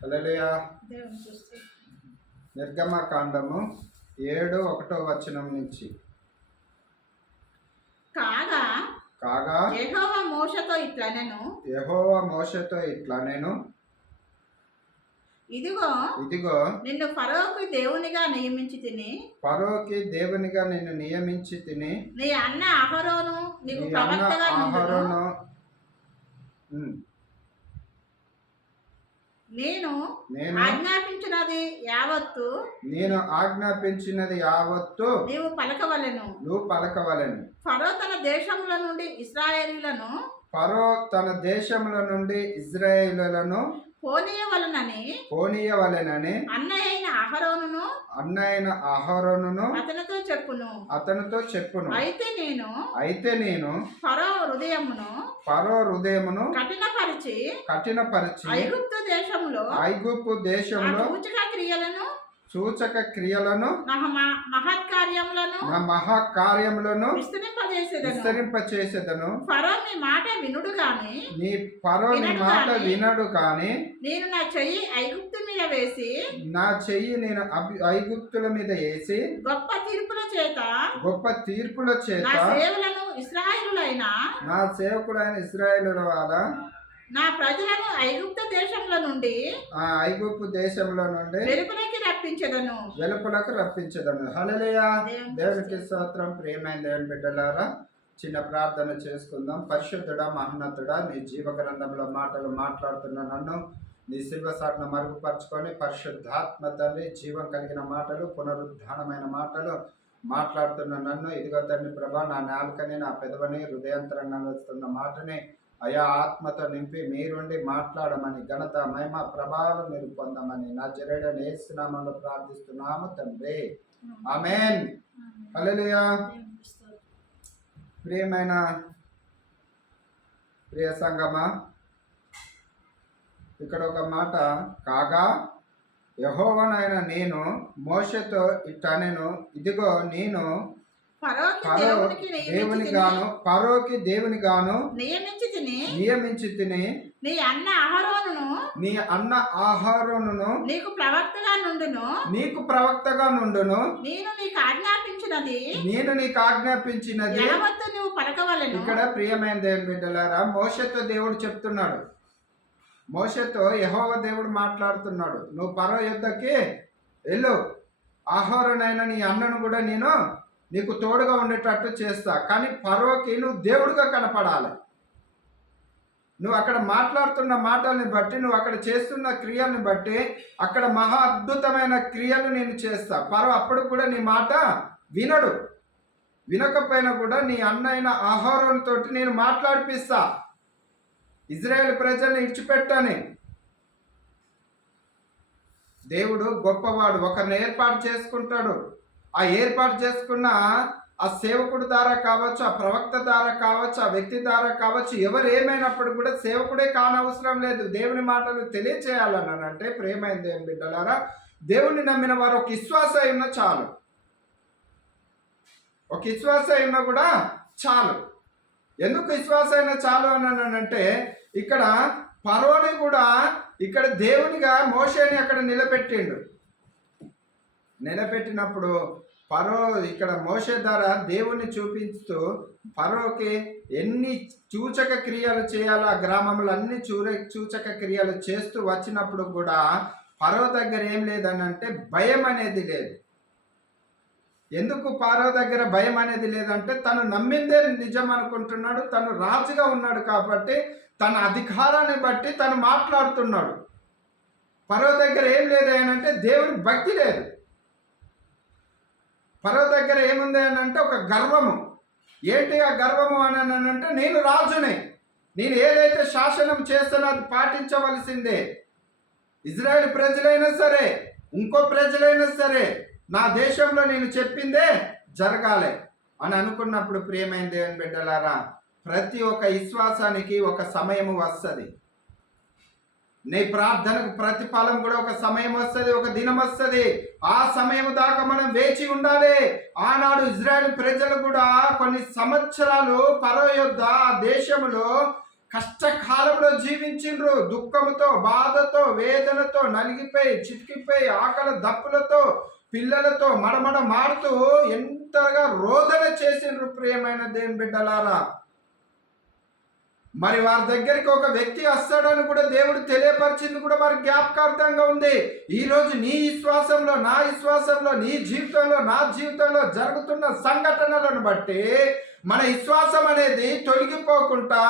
హల్లెలూయా. నిర్గమకాండము 7:1 నుంచి. కాగా కాగా యెహోవా మోషేతో ఇట్లనెను, ఇదిగో నిన్ను ఫరోకు దేవునిగా నియమించి తిని, నీ అన్న అహరోను నీకు ప్రవక్తగా నుండును. నేను ఆజ్ఞాపించినది యావత్తు నీవు పలకవలెను. ఫరో తన దేశముల నుండి ఇశ్రాయేలీయులను పోనీయవలెనని అన్నయైన అహరోనును అతనితో చెప్పును. అయితే నేను ఫరో హృదయమును కఠినపరిచి ఐగుప్తు దేశంలో సూచక క్రియలను మహత్కార్యములను విస్తరింపచేసేదను. ఫరో నీ మాట వినడు గాని నేను నా చెయ్యి ఐగుప్తు మీద వేసి ఐగుప్తుల మీద వేసి గొప్ప తీర్పుల చేత నా సేవకుడైన ఇశ్రాయేలు వాళ్ళ నా ప్రజలను ఐగుప్తు దేశంలో నుండి వెలుపలకు రప్పించెదను. హల్లెలూయా. దేవునికి స్తోత్రం. ప్రియమైన దేవుని బిడ్డలారా, చిన్న ప్రార్థన చేసుకుందాం. పరిశుద్ధుడా, మహోన్నతుడా, నీ జీవ గ్రంథంలో మాటలు మాట్లాడుతున్న నన్ను నీ శిల్వసాటును మరుగుపరుచుకొని పరిశుద్ధాత్మ తండ్రి జీవం కలిగిన మాటలు, పునరుద్ధానమైన మాటలు మాట్లాడుతున్న నన్ను ఇదిగో తండ్రి ప్రభా, నా నాలుకని, నా పెదవని, హృదయాంతరంగా వస్తున్న మాటని అయా ఆత్మతో నింపి మీరుండి మాట్లాడమని, ఘనత మహిమ ప్రభావం మీరు పొందమని నజరేయుడైన యేసు నామములో ప్రార్థిస్తున్నాము తండ్రి. ఆమేన్. హల్లెలూయా. ప్రియమైన ప్రియ సంగమా, ఇక్కడ ఒక మాట, కాగా యెహోవానైన నేను మోషేతో ఇట్లనెను, ఇదిగో నేను ఫరోకి దేవుని గాను నియమించి తిని నీ అన్న అహరోనును నీకు ప్రవక్తగా నుండును. నేను నీకు ఆజ్ఞాపించినది నువ్వు పలకవలెను. ఇక్కడ ప్రియమైన దేవుని బిడ్డలారా, మోషేతో దేవుడు చెప్తున్నాడు, మోషేతో యెహోవా దేవుడు మాట్లాడుతున్నాడు, నువ్వు ఫరో యుద్ధకి వెళ్ళు, అహరోనైన నీ అన్నను కూడా నేను నీకు తోడుగా ఉండేటట్టు చేస్తా, కానీ ఫరోకి నువ్వు దేవుడుగా కనపడాలి. నువ్వు అక్కడ మాట్లాడుతున్న మాటల్ని బట్టి, నువ్వు అక్కడ చేస్తున్న క్రియల్ని బట్టి అక్కడ మహా అద్భుతమైన క్రియలు నేను చేస్తా. ఫరో అప్పుడు కూడా నీ మాట వినడు. వినకపోయినా కూడా నీ అన్నైన అహరోనుతో నేను మాట్లాడిపిస్తా, ఇజ్రాయేల్ ప్రజల్ని ఇడిచిపెట్టని. దేవుడు గొప్పవాడు, ఒకరిని ఏర్పాటు చేసుకుంటాడు. ఆ ఏర్పాటు చేసుకున్న ఆ సేవకుడు ద్వారా కావచ్చు, ఆ ప్రవక్త ద్వారా కావచ్చు, ఆ వ్యక్తి ద్వారా కావచ్చు, ఎవరు ఏమైనప్పుడు కూడా సేవకుడే కానవసరం లేదు. దేవుని మాటలు తెలియచేయాలని అంటే, ప్రేమైన దేవుని బిడ్డలారా, దేవుణ్ణి నమ్మిన వారు ఒక విశ్వాస అయినా చాలు, ఒక విశ్వాస అయినా కూడా చాలు. ఎందుకు విశ్వాస అయినా చాలు అని అంటే, ఇక్కడ ఫరోని కూడా ఇక్కడ దేవునిగా మోషేని అక్కడ నిలబెట్టినప్పుడు ఫరో ఇక్కడ మోషే ద్వారా దేవుణ్ణి చూపిస్తూ ఫరోకి ఎన్ని సూచక క్రియలు చేయాలో ఆ గ్రామంలో అన్ని సూచక క్రియలు చేస్తూ వచ్చినప్పుడు కూడా ఫరో దగ్గర ఏం లేదని అంటే భయం అనేది లేదు. ఎందుకు ఫరో దగ్గర భయం అనేది లేదంటే, తను నమ్మిందే నిజం అనుకుంటున్నాడు, తను రాజుగా ఉన్నాడు కాబట్టి తన అధికారాన్ని బట్టి తను మాట్లాడుతున్నాడు. ఫరో దగ్గర ఏం లేదు అని అంటే దేవుని భక్తి లేదు. ఫరో దగ్గర ఏముంది అని అంటే ఒక గర్వము. ఏంటి ఆ గర్వము అని అంటే, నేను రాజుని, నేను ఏదైతే శాసనం చేస్తానో అది పాటించవలసిందే. ఇజ్రాయెల్ ప్రజలైనా సరే, ఇంకో ప్రజలైనా సరే, నా దేశంలో నేను చెప్పిందే జరగాలి అని అనుకున్నప్పుడు, ప్రియమైన దేవుని బిడ్డలారా, ప్రతి ఒక్క విశ్వాసానికి ఒక సమయం వస్తుంది. నీ ప్రార్థనకు ప్రతిఫలం కూడా ఒక సమయం వస్తుంది, ఒక దినం వస్తుంది. ఆ సమయం దాకా మనం వేచి ఉండాలి. ఆనాడు ఇజ్రాయెల్ ప్రజలు కూడా కొన్ని సంవత్సరాలు ఫరో యొద్ద ఆ దేశంలో కష్టకాలంలో జీవించిండ్రు. దుఃఖముతో, బాధతో, వేదనతో, నలిగిపోయి, చితికిపోయి, ఆకలి దప్పులతో, పిల్లలతో మడమడ మారుతూ ఎంతగా రోదన చేసిండ్రు ప్రియమైన దేవుని బిడ్డలారా. మరి వారి దగ్గరికి ఒక వ్యక్తి వస్తాడని కూడా దేవుడు తెలియపరిచింది కూడా వారి జ్ఞాపకార్థంగా ఉంది. ఈరోజు నీ విశ్వాసంలో, నా విశ్వాసంలో, నీ జీవితంలో, నా జీవితంలో జరుగుతున్న సంఘటనలను బట్టి మన విశ్వాసం అనేది తొలగిపోకుండా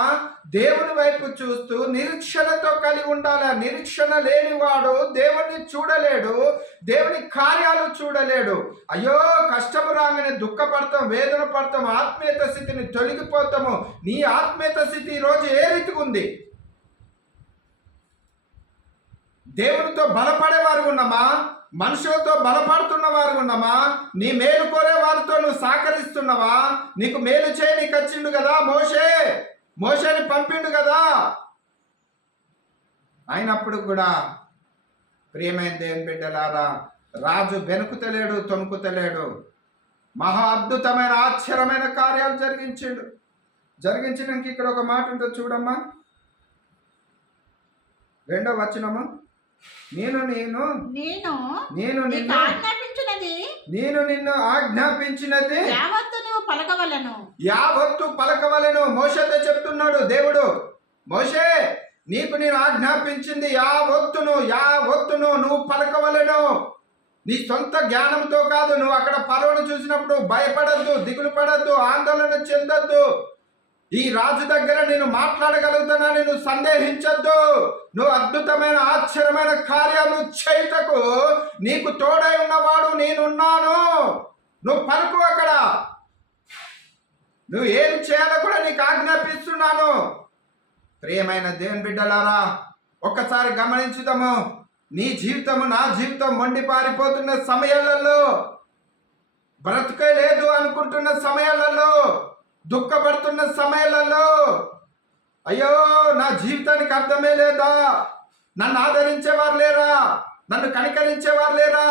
దేవుని వైపు చూస్తూ నిరీక్షణతో కలిగి ఉండాలి. నిరీక్షణ లేనివాడు దేవుణ్ణి చూడలేడు, దేవుని కార్యాలు చూడలేడు. అయ్యో కష్టము రాగానే దుఃఖపడతాం, వేదన పడతాం, ఆత్మీయత స్థితిని తొలగిపోతాము. నీ ఆత్మీయత స్థితి ఈరోజు ఏ రీతిగా ఉంది? దేవునితో బలపడే వారు ఉన్నామా? మనుషులతో బలపడుతున్న వారు ఉన్నామా? నీ మేలు కోరే వారితో నువ్వు సహకరిస్తున్నావా? నీకు మేలు చేయడానికి వచ్చిండు కదా మోషేని పంపిండు కదా. అయినప్పుడు కూడా ప్రియమైన దేవుని బిడ్డలారా, రాజు బెనుకుతలేడు, తొణుకుతలేడు. మహా అద్భుతమైన ఆశ్చర్యమైన కార్యాలు జరిగించడానికి ఇక్కడ ఒక మాట ఉంటుంది చూడమ్మా, 2వ వచనము. నేను నిన్ను ఆజ్ఞాపించినది యావత్తు పలకవలెను. మోషేతో చెప్తున్నాడు దేవుడు, మోషే నీకు నేను ఆజ్ఞాపించింది యావత్తును నువ్వు పలకవలెను. నీ సొంత జ్ఞానంతో కాదు. నువ్వు అక్కడ ఫరోను చూసినప్పుడు భయపడద్దు, దిగులు పడద్దు, ఆందోళన చెందొద్దు. ఈ రాజు దగ్గర నేను మాట్లాడగలుగుతానని నువ్వు సందేహించద్దు. నువ్వు అద్భుతమైన ఆశ్చర్యమైన కార్యాలు చేయుటకు నీకు తోడై ఉన్నవాడు నేనున్నాను. నువ్వు పలుకు, అక్కడ నువ్వు ఏం చేయాలో కూడా నీకు ఆజ్ఞాపిస్తున్నాను. ప్రియమైన దేవుని బిడ్డలారా, ఒక్కసారి గమనించుదాము. నీ జీవితము, నా జీవితం మొండి పారిపోతున్న సమయాలలో, బ్రతుకే లేదు అనుకుంటున్న సమయాలలో, దుఃఖపడుతున్న సమయాలలో, అయ్యో నా జీవితానికి అర్థమే లేదా, నన్ను ఆదరించేవారు లేరా, నన్ను కనికరించేవారు లేరా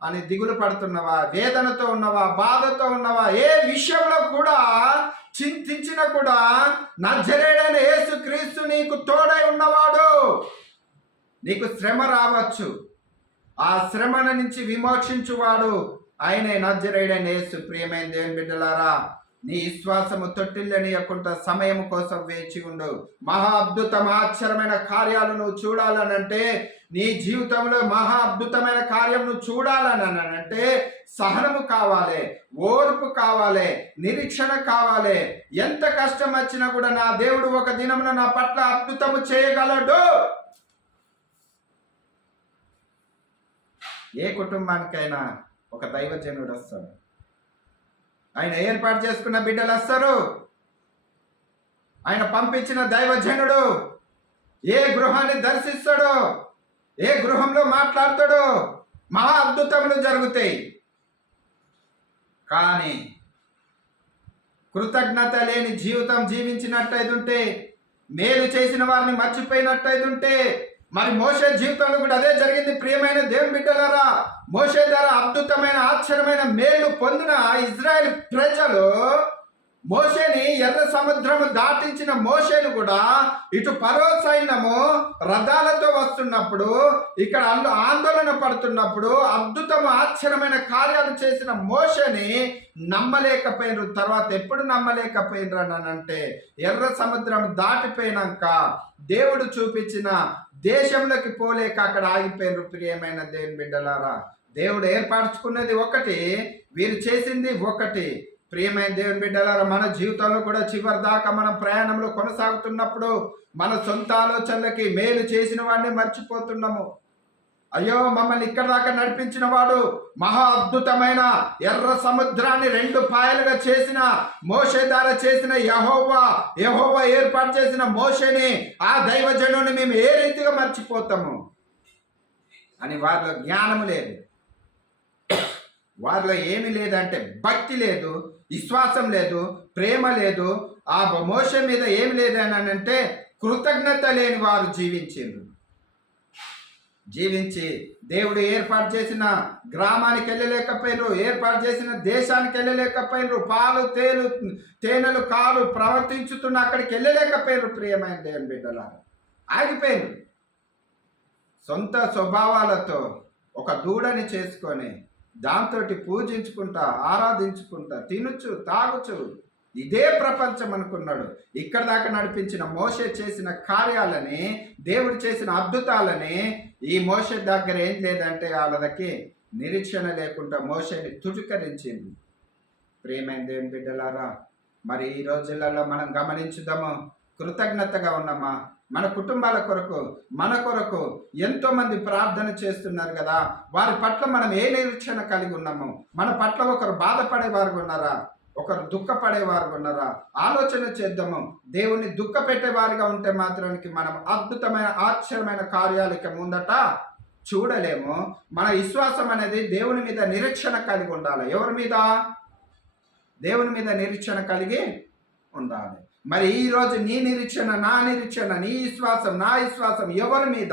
అని దిగులు పడుతున్నవా, వేదనతో ఉన్నవా, బాధతో ఉన్నవా, ఏ విషయంలో కూడా చింతించినా కూడా నజరేయుడైన యేసుక్రీస్తు నీకు తోడై ఉన్నవాడు. నీకు శ్రమ రావచ్చు, ఆ శ్రమల నుంచి విమోచించువాడు ఆయనే నజరేయుడైన యేసు. ప్రియమైన దేవుని బిడ్డలారా, నీ విశ్వాసము తొట్టిల్లనియకుండా సమయం కోసం వేచి ఉండు. మహా అద్భుతం ఆశ్చర్యమైన కార్యాలు నువ్వు చూడాలనంటే, నీ జీవితంలో మహా అద్భుతమైన కార్యం నువ్వు చూడాలనంటే సహనము కావాలి, ఓర్పు కావాలి, నిరీక్షణ కావాలి. ఎంత కష్టం వచ్చినా కూడా నా దేవుడు ఒక దినమున నా పట్ల అద్భుతము చేయగలడు. ఏ కుటుంబానికైనా ఒక దైవజనుడు వస్తాడు, ఆయన ఏర్పాటు చేసుకున్న బిడ్డలు వస్తారు, ఆయన పంపించిన దైవజనుడు ఏ గృహాన్ని దర్శిస్తాడో, ఏ గృహంలో మాట్లాడతాడో మహా అద్భుతములు జరుగుతాయి. కానీ కృతజ్ఞత లేని జీవితం జీవించినట్టయితుంటే, మేలు చేసిన వారిని మర్చిపోయినట్టయితుంటే, మరి మోషే జీవితంలో కూడా అదే జరిగింది. ప్రియమైన దేవుని బిడ్డలారా, మోషే ద్వారా అద్భుతమైన ఆశ్చర్యమైన మేలు పొందిన ఇజ్రాయెల్ ప్రజలు మోషేని ఎర్ర సముద్రము దాటించిన మోషేను కూడా ఇటు ఫరో సైన్యము రథాలతో వస్తున్నప్పుడు, ఇక్కడ ఆందోళన పడుతున్నప్పుడు అద్భుతము ఆశ్చర్యమైన కార్యాలు చేసిన మోషేని నమ్మలేకపోయినరు. తర్వాత ఎప్పుడు నమ్మలేకపోయినరు అని అంటే, ఎర్ర సముద్రం దాటిపోయినాక దేవుడు చూపించిన దేశంలోకి పోలేక అక్కడ ఆగిపోయినరు. ప్రియమైన దేవుని బిడ్డలారా, దేవుడు ఏర్పరచుకున్నది ఒకటి, వీరు చేసింది ఒకటి. ప్రియమైన దేవుని బిడ్డలారా, మన జీవితంలో కూడా చివరి దాకా మనం ప్రయాణంలో కొనసాగుతున్నప్పుడు మన సొంత ఆలోచనలకి మేలు చేసిన వాడిని మర్చిపోతున్నాము. అయ్యో మమ్మల్ని ఇక్కడ దాకా నడిపించిన వాడు, మహా అద్భుతమైన ఎర్ర సముద్రాన్ని 2 పాయలుగా చేసిన మోషే ద్వారా చేసిన యెహోవా ఏర్పాటు చేసిన మోషేని, ఆ దైవజనుని మేము ఏ రీతిగా మర్చిపోతాము అని వారిలో జ్ఞానము లేదు. వారిలో ఏమి లేదంటే భక్తి లేదు, విశ్వాసం లేదు, ప్రేమ లేదు. ఆ మోషే మీద ఏమి లేదని అంటే కృతజ్ఞత లేని వారు జీవించారు. జీవించి దేవుడు ఏర్పాటు చేసిన గ్రామానికి వెళ్ళలేకపోయినరు, ఏర్పాటు చేసిన దేశానికి వెళ్ళలేకపోయినరు, పాలు తేనెలు కాలు ప్రవర్తించుతున్న అక్కడికి వెళ్ళలేకపోయినరు. ప్రియమైన దేవుని బిడ్డలారా, ఆగిపోయినరు. సొంత స్వభావాలతో ఒక దూడని చేసుకొని దాంతో పూజించుకుంటా ఆరాధించుకుంటా తినచ్చు తాగుచు ఇదే ప్రపంచం అనుకున్నాడు. ఇక్కడ దాకా నడిపించిన మోషే చేసిన కార్యాలని, దేవుడు చేసిన అద్భుతాలని ఈ మోషే దగ్గర ఏం లేదంటే వాళ్ళకి నిరీక్షణ లేకుండా మోషేని తుటుకరించింది. ప్రియమైన దేవుని బిడ్డలారా, మరి ఈ రోజులలో మనం గమనించుదాము, కృతజ్ఞతగా ఉన్నామా? మన కుటుంబాల కొరకు మన కొరకు ఎంతో మంది ప్రార్థన చేస్తున్నారు కదా, వారి పట్ల మనం ఏ నిరీక్షణ కలిగి ఉన్నాము? మన పట్ల ఒకరు బాధపడేవారు ఉన్నారా? ఒకరు దుఃఖపడేవారు ఉన్నారా? ఆలోచన చేద్దాము. దేవుని దుఃఖ పెట్టేవారిగా ఉంటే మాత్రానికి మనం అద్భుతమైన ఆశ్చర్యమైన కార్యాలకి ముందట చూడలేము. మన విశ్వాసం అనేది దేవుని మీద నిరీక్షణ కలిగి ఉండాలి. ఎవరి మీద? దేవుని మీద నిరీక్షణ కలిగి ఉండాలి. మరి ఈరోజు నీ నిరీక్షణ, నా నిరీక్షణ, నీ విశ్వాసం, నా విశ్వాసం ఎవరి మీద?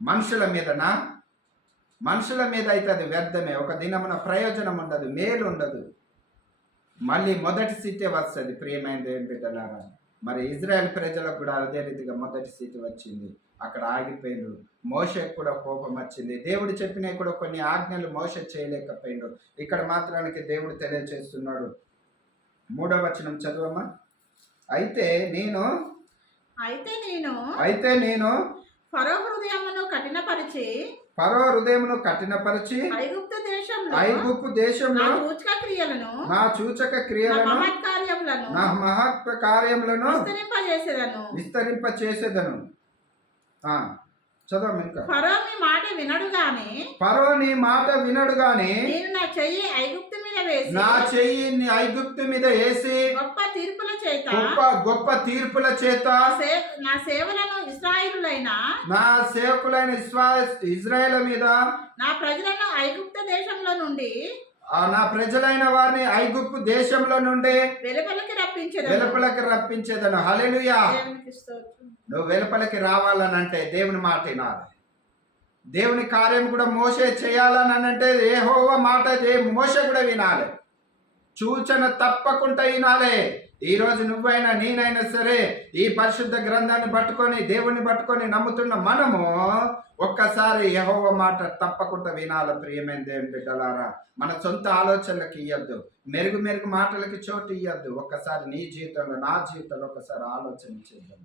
మనుషుల మీదనా? మనుషుల మీద అయితే అది వ్యర్థమే. ఒక దినమున ప్రయోజనం ఉండదు, మేలు ఉండదు. మళ్ళీ మొదటి స్థితి వస్తుంది. ప్రియమైన దేవుని బిడ్డలారా, మరి ఇజ్రాయెల్ ప్రజలకు కూడా అదే రీతిగా మొదటి స్థితి వచ్చింది. అక్కడ ఆగిపోయిండు. మోషేకు కూడా కోపం వచ్చింది. దేవుడు చెప్పినవి కూడా కొన్ని ఆజ్ఞలు మోషే చేయలేకపోయిండు. ఇక్కడ మాత్రానికి దేవుడు తెలియజేస్తున్నాడు. 3వ వచనం చదవమ్మా. అయితే నేను ఫరో హృదయమును కఠినపరిచి ఐగుప్తు దేశంలో నా సూచక క్రియలను నా మహత్ కార్యములను విస్తరింపచేసేదను. చదవం ఇంకా. ఫరో నీ మాట వినడు గాని నేను నా చెయ్యి ఐగుప్తు మీద వేసి గొప్ప తీర్పుల చేత నా సేవకులైన ఇశ్రాయేలు మీద నా ప్రజలను ఐగుప్తు దేశంలో నుండి నా ప్రజలైన వారిని ఐగుప్తు దేశంలో నుండి వెలుపలకి రప్పించేదను. హల్లెలూయా. నువ్వు వెలుపలకి రావాలనంటే దేవుని మాట వినాలి. దేవుని కార్యం కూడా మోషే చేయాలని అంటే యెహోవా మాట మోషే కూడా వినాలి. సూచన తప్పకుండా వినాలి. ఈరోజు నువ్వైనా నేనైనా సరే ఈ పరిశుద్ధ గ్రంథాన్ని పట్టుకొని దేవుని పట్టుకొని నమ్ముతున్న మనము ఒక్కసారి యెహోవా మాట తప్పకుండా వినాలి. ప్రియమైన దేవుని బిడ్డలారా, మన సొంత ఆలోచనలకు ఇవ్వద్దు, మెరుగు మాటలకి చోటు ఇవ్వద్దు. ఒక్కసారి నీ జీవితంలో నా జీవితంలో ఒకసారి ఆలోచన చేద్దాం.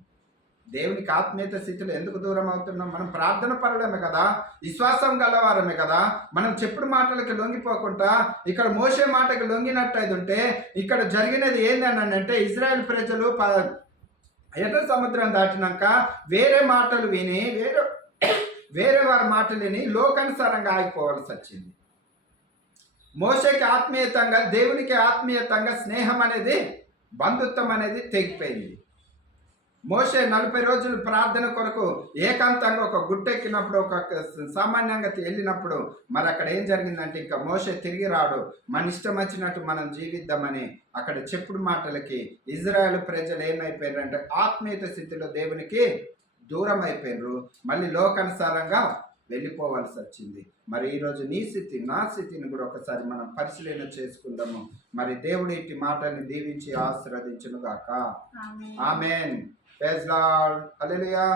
దేవునికి ఆత్మీయత స్థితిలో ఎందుకు దూరం అవుతున్నాం? మనం ప్రార్థన పరులమే కదా, విశ్వాసం గలవారమే కదా. మనం చెప్పుడు మాటలకి లొంగిపోకుండా ఇక్కడ మోషే మాటకి లొంగినట్టయితే ఉంటే ఇక్కడ జరిగినది ఏంటంటే ఇజ్రాయెల్ ప్రజలు ఎర్ర సముద్రం దాటినాక వేరే మాటలు విని వేరే వారి మాటలు విని లోకానుసారంగా ఆగిపోవాల్సి వచ్చింది. మోషేకి ఆత్మీయతంగా దేవునికి ఆత్మీయతంగా స్నేహం అనేది బంధుత్వం అనేది తెగిపోయింది. మోషే 40 రోజులు ప్రార్థన కొరకు ఏకాంతంగా ఒక గుట్టెక్కినప్పుడు, ఒక సామాన్యంగా వెళ్ళినప్పుడు మరి అక్కడ ఏం జరిగిందంటే ఇంకా మోషే తిరిగి రాడు, మన ఇష్టం వచ్చినట్టు మనం జీవిద్దామని అక్కడ చెప్పుడు మాటలకి ఇజ్రాయెల్ ప్రజలు ఏమైపోయారంటే ఆత్మీయత స్థితిలో దేవునికి దూరం అయిపోయినారు. మళ్ళీ లోకానుసారంగా వెళ్ళిపోవాల్సి వచ్చింది. మరి ఈరోజు నీ స్థితి నా స్థితిని కూడా ఒకసారి మనం పరిశీలన చేసుకుందాము. మరి దేవుడి ఇట్టి మాటల్ని దీవించి ఆశీర్వదించును గాక. ఆమేన్. Praise Lord. హల్లెలూయా.